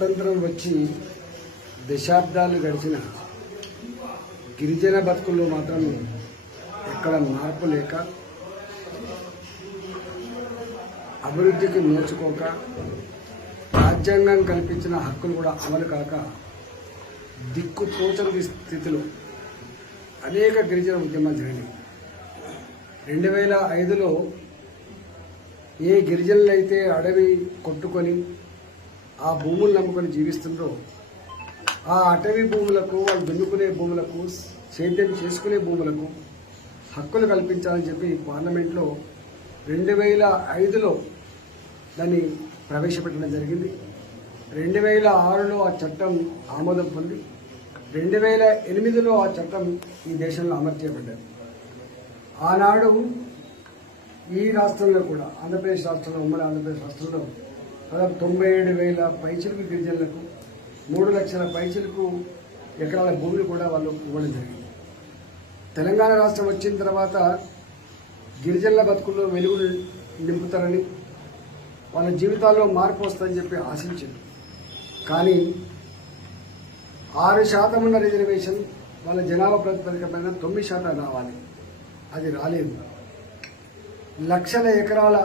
స్వాతంత్రం వచ్చి దశాబ్దాలు గడిచిన గిరిజన బతుకుల్లో మాత్రం ఎక్కడ మార్పు లేక, అభివృద్ధికి నోచుకోక, రాజ్యాంగం కల్పించిన హక్కులు కూడా అమలు కాక దిక్కు తోచని స్థితిలో అనేక గిరిజన ఉద్యమాలు జరిగినాయి. 2005లో ఏ గిరిజనులు అయితే అడవి కొట్టుకొని ఆ భూములు నమ్ముకొని జీవిస్తుందో ఆ అటవీ భూములకు, వాళ్ళు దున్నుకునే భూములకు, సేద్యం చేసుకునే భూములకు హక్కులు కల్పించాలని చెప్పి పార్లమెంట్లో 2005లో దాన్ని ప్రవేశపెట్టడం జరిగింది. 2006లో ఆ చట్టం ఆమోదం పొంది 2008లో ఆ చట్టం ఈ దేశంలో అమలు చేయబడ్డది. ఆనాడు ఈ రాష్ట్రంలో కూడా, ఆంధ్రప్రదేశ్ రాష్ట్రంలో, ఉమ్మడి ఆంధ్రప్రదేశ్ రాష్ట్రంలో దాదాపు 97,000 పైచిలకు గిరిజనులకు 3 లక్షల పైచిలకు ఎకరాల భూములు కూడా వాళ్ళు ఇవ్వడం జరిగింది. తెలంగాణ రాష్ట్రం వచ్చిన తర్వాత గిరిజనుల బతుకుల్లో వెలుగు నింపుతారని, వాళ్ళ జీవితాల్లో మార్పు వస్తుందని చెప్పి ఆశించారు. కానీ 6% ఉన్న రిజర్వేషన్ వాళ్ళ జనాభా ప్రాతిపదిక పైన 9% రావాలి. అది రాలేదు. లక్షల ఎకరాల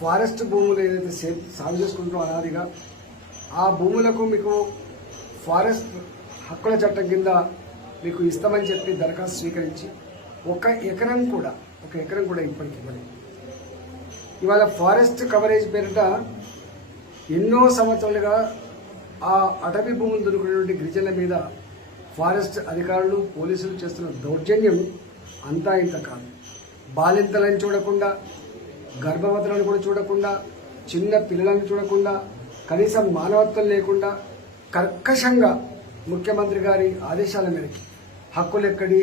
ఫారెస్ట్ భూములు ఏదైతే సాగు చేసుకుంటారో అనాదిగా, ఆ భూములకు మీకు ఫారెస్ట్ హక్కుల చట్టం కింద మీకు ఇస్తామని చెప్పి దరఖాస్తు స్వీకరించి ఒక ఎకరం కూడా ఇప్పటికి ఇవ్వలేదు. ఇవాళ ఫారెస్ట్ కవరేజ్ పేరిట ఎన్నో సంవత్సరాలుగా ఆ అటవీ భూములు దొరికినటువంటి గిరిజనుల మీద ఫారెస్ట్ అధికారులు, పోలీసులు చేస్తున్న దౌర్జన్యం అంతా ఇంత కాదు. బాలింతలను చూడకుండా, గర్భవతులను కూడా చూడకుండా, చిన్న పిల్లలను చూడకుండా, కనీసం మానవత్వం లేకుండా కర్కశంగా ముఖ్యమంత్రి గారి ఆదేశాల మేరకు హక్కులు ఎక్కడి,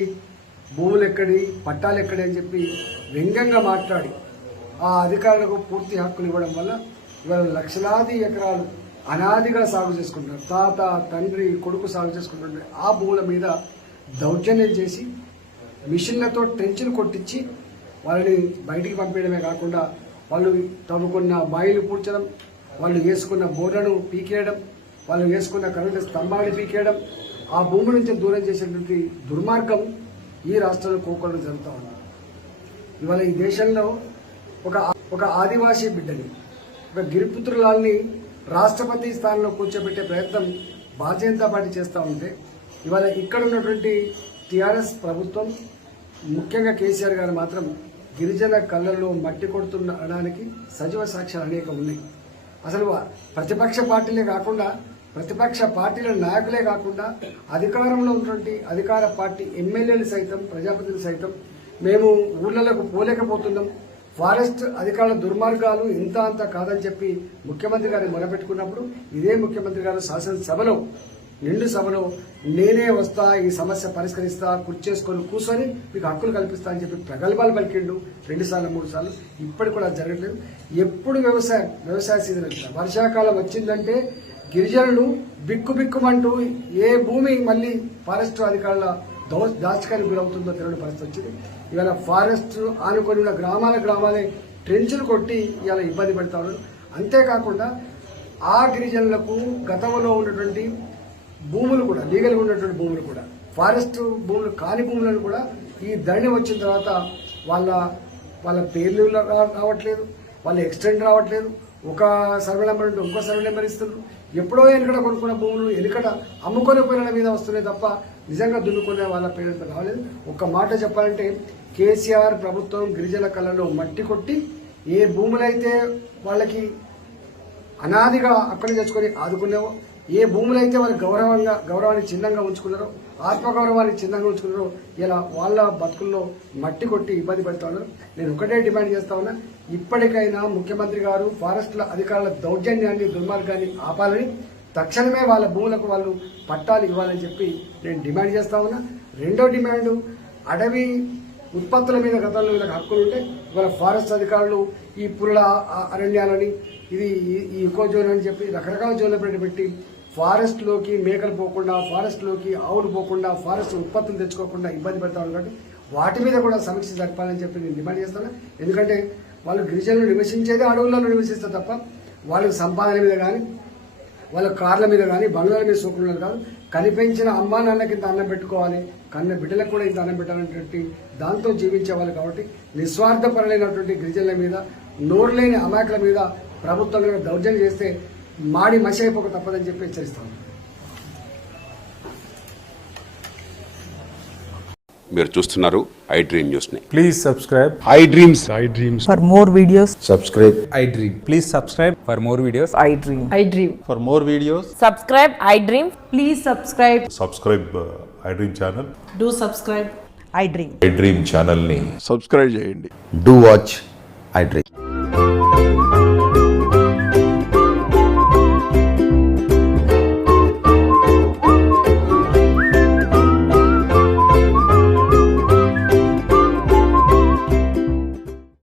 భూములు ఎక్కడి, పట్టాలు ఎక్కడి అని చెప్పి వ్యంగ్యంగా మాట్లాడి ఆ అధికారులకు పూర్తి హక్కులు ఇవ్వడం వల్ల ఇవాళ లక్షలాది ఎకరాలు అనాదిగా సాగు చేసుకుంటున్నారు. తాత, తండ్రి, కొడుకు సాగు చేసుకుంటుంటే ఆ భూముల మీద దౌర్జన్యం చేసి మిషన్లతో ట్రెంచ్లు కొట్టించి వాళ్ళని బయటికి పంపించడమే కాకుండా వాళ్ళు తవ్వుకున్న బాయిలు పూడ్చడం, వాళ్ళు వేసుకున్న బోర్లను పీకేయడం, వాళ్ళు వేసుకున్న కరెంటు స్తంభాలు పీకేయడం, ఆ భూమి నుంచి దూరం చేసేటువంటి దుర్మార్గం ఈ రాష్ట్రంలో కోకొల్లు జరుగుతూ ఉంది. ఇవాళ ఈ దేశంలో ఒక ఆదివాసీ బిడ్డని, ఒక గిరిపుత్రులాల్ని రాష్ట్రపతి స్థానంలో కూర్చోబెట్టే ప్రయత్నం భారతీయ జనతా పార్టీ చేస్తూ ఉంటే, ఇవాళ ఇక్కడ ఉన్నటువంటి టీఆర్ఎస్ ప్రభుత్వం, ముఖ్యంగా కేసీఆర్ గారు మాత్రం గిరిజన కళ్ళల్లో మట్టి కొడుతున్న అనడానికి సజీవ సాక్ష్యాలు అనేక ఉన్నాయి. అసలు ప్రతిపక్ష పార్టీలే కాకుండా, ప్రతిపక్ష పార్టీల నాయకులే కాకుండా, అధికారంలో ఉన్నటువంటి అధికార పార్టీ ఎమ్మెల్యేలు సైతం, ప్రజాప్రతినిధులు సైతం మేము ఊళ్ళలకు పోలేకపోతున్నాం, ఫారెస్ట్ అధికారుల దుర్మార్గాలు ఇంత అంత కాదని చెప్పి ముఖ్యమంత్రి గారిని మొదలుపెట్టుకున్నప్పుడు, ఇదే ముఖ్యమంత్రి గారు శాసనసభలో, నిండు సభలో నేనే వస్తా, ఈ సమస్య పరిష్కరిస్తా, కుర్చేసుకొని కూర్చొని మీకు హక్కులు కల్పిస్తా అని చెప్పి ప్రగల్భాలు పలికిండు 2 సార్లు 3 సార్లు. ఇప్పటికి కూడా జరగట్లేదు. ఎప్పుడు వ్యవసాయ సీజన్ వచ్చింది, వర్షాకాలం వచ్చిందంటే గిరిజనులు బిక్కుమంటూ ఏ భూమి మళ్ళీ ఫారెస్ట్ అధికారుల దాచకానికి గురవుతుందో తెలియని పరిస్థితి వచ్చింది. ఇవాళ ఫారెస్ట్ ఆనుకొని ఉన్న గ్రామాలే ట్రెంచులు కొట్టి ఇవాళ ఇబ్బంది పెడతా ఉన్నారు. అంతేకాకుండా ఆ గిరిజనులకు గతంలో ఉన్నటువంటి భూములు కూడా, లీగల్గా ఉన్నటువంటి భూములు కూడా, ఫారెస్ట్ భూములు కాని భూములను కూడా ఈ ధరణి వచ్చిన తర్వాత వాళ్ళ పేర్లు రావట్లేదు, వాళ్ళ ఎక్స్టెండ్ రావట్లేదు. ఒక సర్వే నెంబర్ ఉంటే ఇంకో సర్వే నెంబర్ ఇస్తున్నారు. ఎప్పుడో ఎనుకట కొనుక్కున్న భూములు ఎనుకట అమ్ముకునే పేర్ల మీద వస్తున్నాయి తప్ప నిజంగా దున్నుకునే వాళ్ళ పేర్లతో రాలేదు. ఒక్క మాట చెప్పాలంటే, కేసీఆర్ ప్రభుత్వం గిరిజన కళలో మట్టి కొట్టి ఏ భూములైతే వాళ్ళకి అనాదిగా అక్కడి తెచ్చుకొని ఆదుకునేవో, ఏ భూములైతే వాళ్ళు గౌరవాన్ని చిహ్నంగా ఉంచుకున్నారో, ఆత్మగౌరవాన్ని చిహ్నంగా ఉంచుకున్నారో, ఇలా వాళ్ళ బతుకుల్లో మట్టి కొట్టి ఇబ్బంది పెడతా ఉన్నారు. నేను ఒకటే డిమాండ్ చేస్తా ఉన్నా, ఇప్పటికైనా ముఖ్యమంత్రి గారు ఫారెస్ట్ల అధికారుల దౌర్జన్యాన్ని, దుర్మార్గాన్ని ఆపాలని, తక్షణమే వాళ్ళ భూములకు వాళ్ళు పట్టాలు ఇవ్వాలని చెప్పి నేను డిమాండ్ చేస్తా ఉన్నా. రెండో డిమాండ్, అడవి ఉత్పత్తుల మీద గతంలో వీళ్ళకి హక్కులు ఉంటే ఇవాళ ఫారెస్ట్ అధికారులు ఈ పురుల అరణ్యాలని, ఇది ఈ ఈకో జోన్ అని చెప్పి రకరకాల జోన్ల పెట్టి ఫారెస్ట్లోకి మేకలు పోకుండా, ఫారెస్ట్లోకి ఆవులు పోకుండా, ఫారెస్ట్ ఉత్పత్తులు తెచ్చుకోకుండా ఇబ్బంది పెడతా ఉన్నారు. వాటి మీద కూడా సమీక్ష జరపాలని చెప్పి నేను డిమాండ్ చేస్తాను. ఎందుకంటే వాళ్ళు గిరిజనులు నివసించేది అడవుల్లో నివసిస్తారు తప్ప వాళ్ళకి సంపాదన మీద కానీ, వాళ్ళ కార్ల మీద కానీ బంగ్లాల మీద సోకులు కాదు, కనిపించిన అమ్మా నాన్నకి ఇంత అన్నం పెట్టుకోవాలి, కన్న బిడ్డలకు కూడా ఇంత అన్నం పెట్టాలనేటువంటి దాంతో జీవించేవాళ్ళు. కాబట్టి నిస్వార్థపరమైనటువంటి గిరిజనుల మీద, నోరు లేని అమాయకుల మీద ప్రభుత్వం కనుక దౌర్జన్యం చేస్తే మాడి మసి అయిపోక తప్పదని చెప్పి హెచ్చరిస్తాను. మీరు చూస్తున్నారు ఐ డ్రీమ్ న్యూస్ ని. Please subscribe I dreams For more videos, subscribe I dream. please subscribe for more videos. I dream. I dream. For more videos, Subscribe, I dream. Please subscribe. Subscribe I dream channel. Do subscribe. I dream. I dream ఛానల్ని do watch I dream.